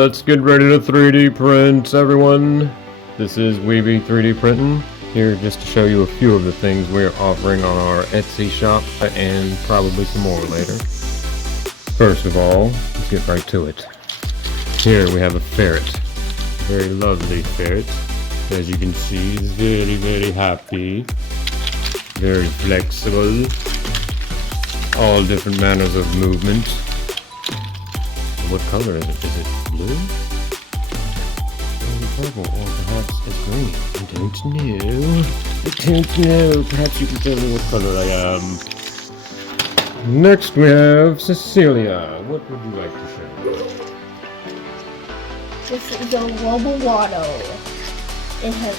Let's get ready to 3D print, everyone. This is Weeby 3D Printing, here just to show you a few of the things we're offering on our Etsy shop, and probably some more later. First of all, let's get right to it. Here we have a ferret. Very lovely ferret. As you can see, he's very, very happy. Very flexible. All different manners of movement. What color is it? Is it blue? Or purple? Or perhaps it's green? I don't know. I don't know. Perhaps you can tell me what color I am. Next we have Cecilia. What would you like to show? This is a rubber waddle. It has...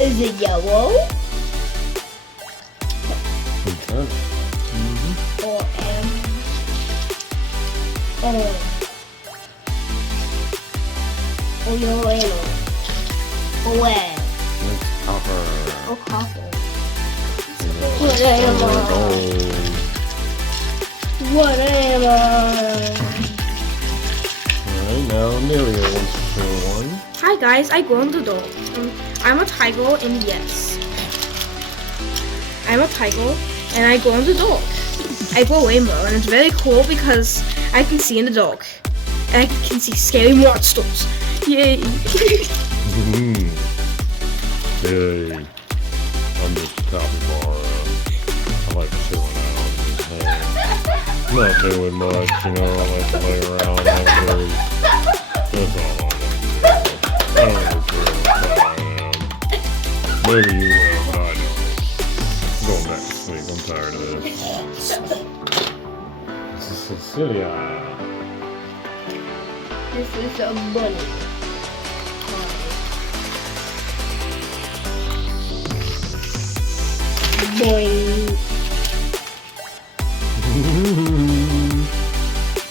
Is it yellow? Okay. Or yellow. Or red. It's copper. Or copper. Whatever. Alright, now Amelia wants to show one. Hi guys, I grown the dog. I'm a tiger and yes. I'm a tiger and I grow the dog. I grow rainbow and it's very cool because I can see in the dark. And I can see scary monsters. Yay! Hey, I'm just a capybara. I like to sit around and hang. Not doing much, you know, I like to lay around and move. That's all I like to do. I don't really care what I am. Maybe you will, but I don't. I'm going back to sleep, I'm tired of this. This is Cecilia. This is a bunny. Boing.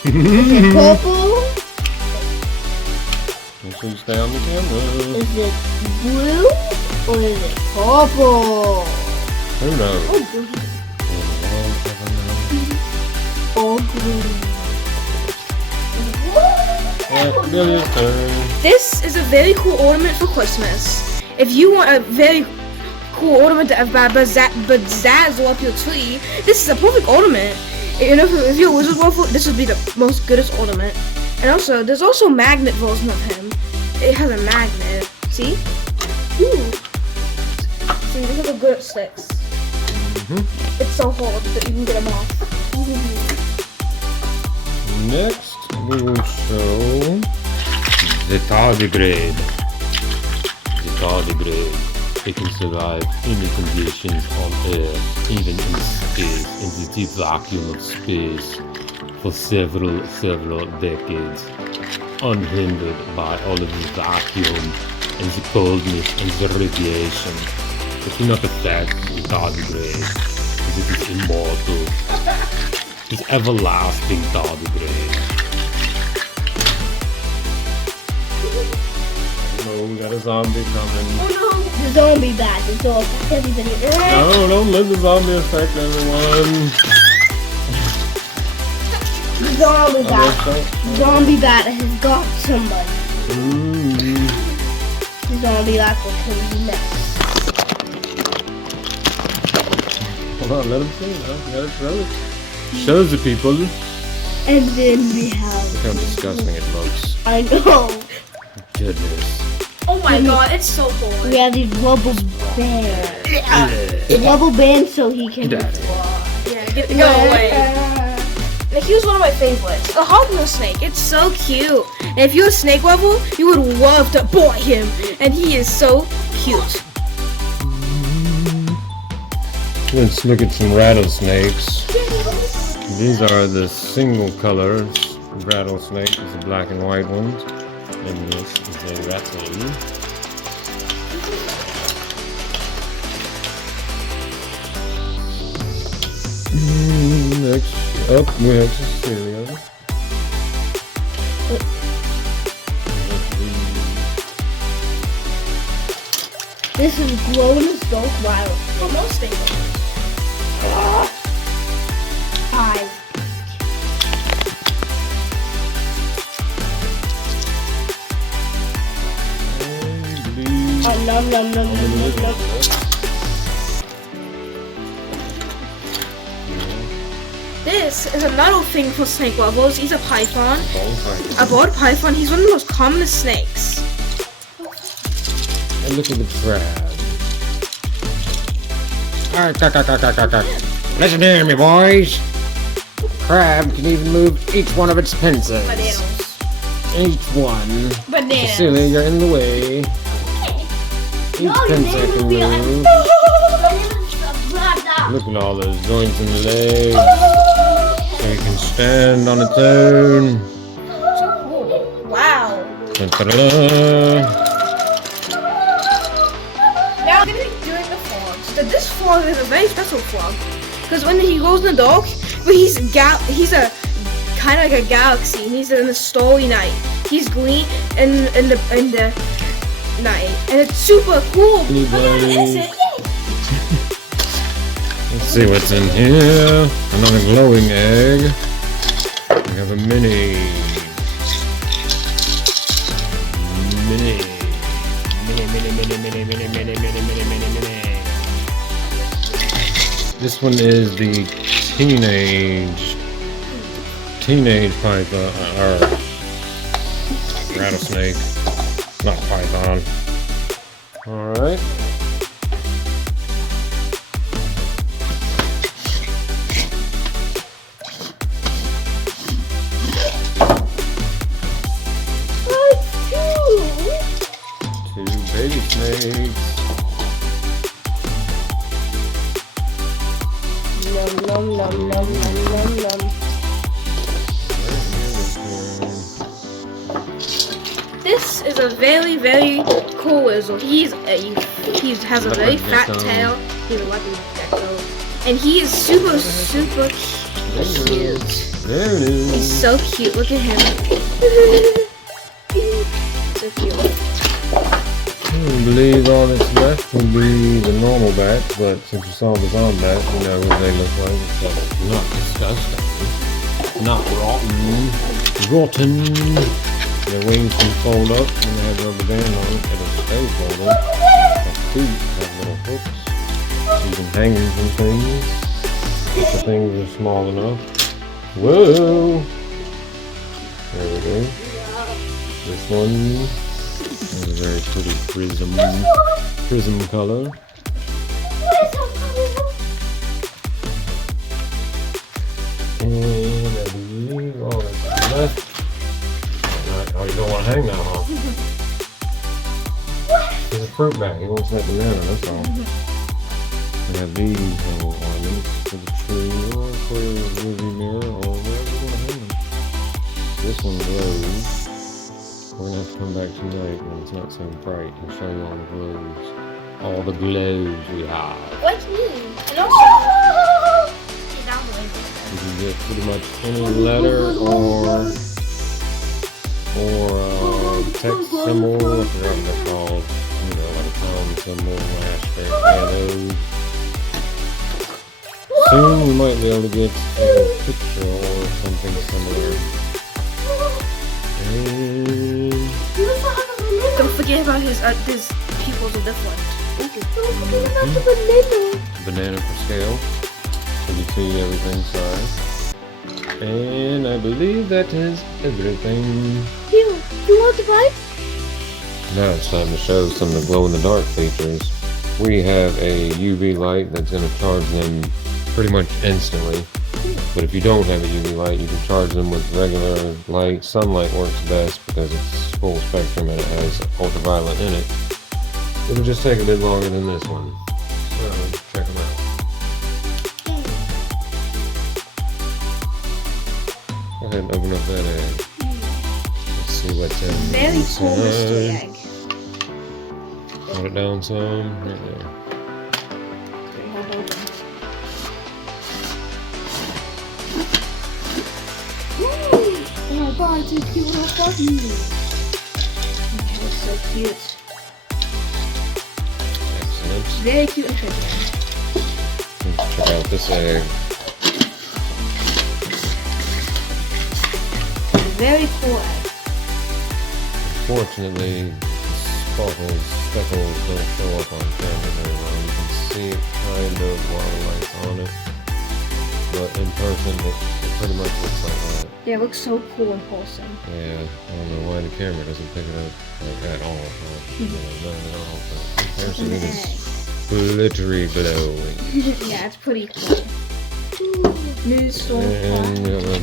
Is it purple? This will stay on the camera. Is it blue? Or is it purple? Who knows? Or green? Amelia's turn. This is a very cool ornament for Christmas. If you want a very cool ornament to bedazzle up your tree, this is a perfect ornament. You know, if you're a wizard waffle, this would be the most goodest ornament. And also, there's also a magnet version of him. It has a magnet. See? Ooh. See, look how good it sticks. It's so hard that you can get them off. Next, we will show the tardigrade. The tardigrade. It can survive any conditions on Earth, even in space, in the deep vacuum of space, for several decades, unhindered by all of the vacuum and the coldness and the radiation. It will not affect the tardigrade, because it is immortal. It is everlasting tardigrade. Oh, we got a zombie coming. Oh no! The zombie bat. The dog. Everybody. No, don't let the zombie affect everyone. The zombie bat. Zombie bat has got somebody. The zombie bat will kill you next. Hold on, let him see it. You gotta show it. Show the people. Look And then we have. how disgusting it looks. I know. Goodness. Oh my god, it's so cool. We have these rubber bands. The rubber bands so he can. Get out of here. Yeah, go away. Like, here's one of my favorites. The hognose snake. It's so cute. And if you're a snake lover, you would love to boy him. And he is so cute. Let's look at some rattlesnakes. These are the single colors. Rattlesnake is the black and white ones. And this is a rattle. Next up, we have Cecilia. This is glow in the dark wild. For most things. Eyes. nom nom nom nom nom. This is another thing for snake levels. He's a python. A Ball bald python. He's one of the most commonest snakes. And look at the crab. Listen here, me boys. Crab can even move each one of its pincers. Bananas. Each one. Bananas. Cecilia, you're in the way. Each pincer can move. Look at all those joints in the legs. So it can stand on its own. So cool. Wow. Da-da-da-da. Now I'm gonna be doing the frogs. This frog is a very special frog because when he goes in the dark, but he's a kind of like a galaxy. And he's in the starry night. He's green in the night, and it's super cool. Anybody? Let's see what's in here. Another glowing egg. We have a mini. This one is the teenage python, or rattlesnake, not python. All right. Two baby snakes. Nom nom nom nom nom nom nom. This is a very, very cool lizard. He has a very fat tail. He's a leopard gecko, and he is super cute. There it is. He's so cute. Look at him. So cute. I believe all that's left will be the normal bat, but since you saw the zombie bat, you know what they look like. It's not disgusting, not rotten. Their wings can fold up and they have rubber band on it. It'll stay folded. Their feet have little hooks, so you can hang them from things if the things are small enough. Whoa! There we go. This one has a very pretty prism color. And I believe all that's left. Oh, you don't want to hang now, huh? There's a fruit bat. He wants that banana, that's all. We have these little ornaments for the tree or for the movie mirror or wherever you want to hang them. This one glows. We're going to have to come back tonight when it's not so bright and show you all the glows. All the glows we have. What's me? And also, You can get pretty much any letter or text symbol, I forgot what they're called. You know, like a pound symbol, hashtag, those. Soon we might be able to get a picture or something similar. And don't forget about his pupils are different. banana for scale, so you see everything size. And I believe that is everything. You want to buy? Now it's time to show some of the glow-in-the-dark features. We have a UV light that's going to charge them pretty much instantly. But if you don't have a UV light, you can charge them with regular light. Sunlight works best because it's full spectrum and it has ultraviolet in it. It'll just take a bit longer than this one. So, check them out. Go ahead and open up that egg. Let's see what's in Very cool mystery inside. egg. Hold it down some. Right there. Oh my god, it's a cute little puppy. That's so cute. Excellent. Very cute and pretty. Let's check out this egg. Very cool egg. Unfortunately, the sparkles, speckles don't show up on camera very well. You can see it kind of while the light's on it, but in person it pretty much looks like that. Yeah, it looks so cool and wholesome. Yeah, I don't know why the camera doesn't pick it up like at all. Not at all. But in person it is glittery glowing. Yeah, it's pretty cool. New store. And you have a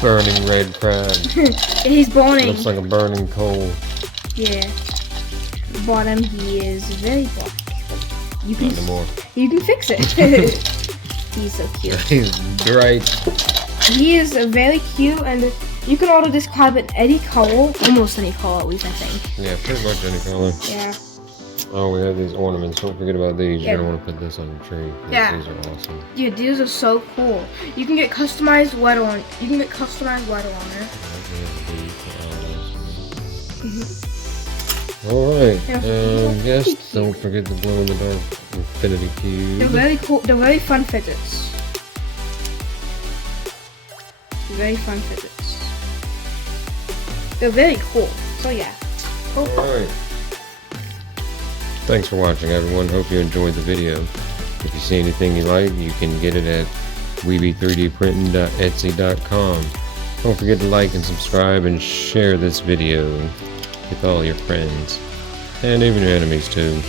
burning red crab. Yeah, he's burning. Looks like a burning coal. Yeah. Bottom, he is very black. You can Not anymore. You can fix it. He's so cute. He's bright. He is very cute, and you can auto describe it any color, almost any color at least, I think. Yeah, pretty much any color. Yeah. Oh, we have these ornaments. Don't forget about these. Yeah. You're gonna want to put this on the tree. Yeah. These are awesome. Yeah, these are so cool. You can get customized weather on. You can get customized weather on there. Alright, Yeah. yes, don't forget the glow-in-the-dark infinity cube. They're very cool. They're very fun fidgets. Very fun fidgets. They're very cool. So yeah. Alright. Thanks for watching, everyone. Hope you enjoyed the video. If you see anything you like, you can get it at weeby3dprinting.etsy.com. Don't forget to like and subscribe and share this video with all your friends. And even your enemies, too.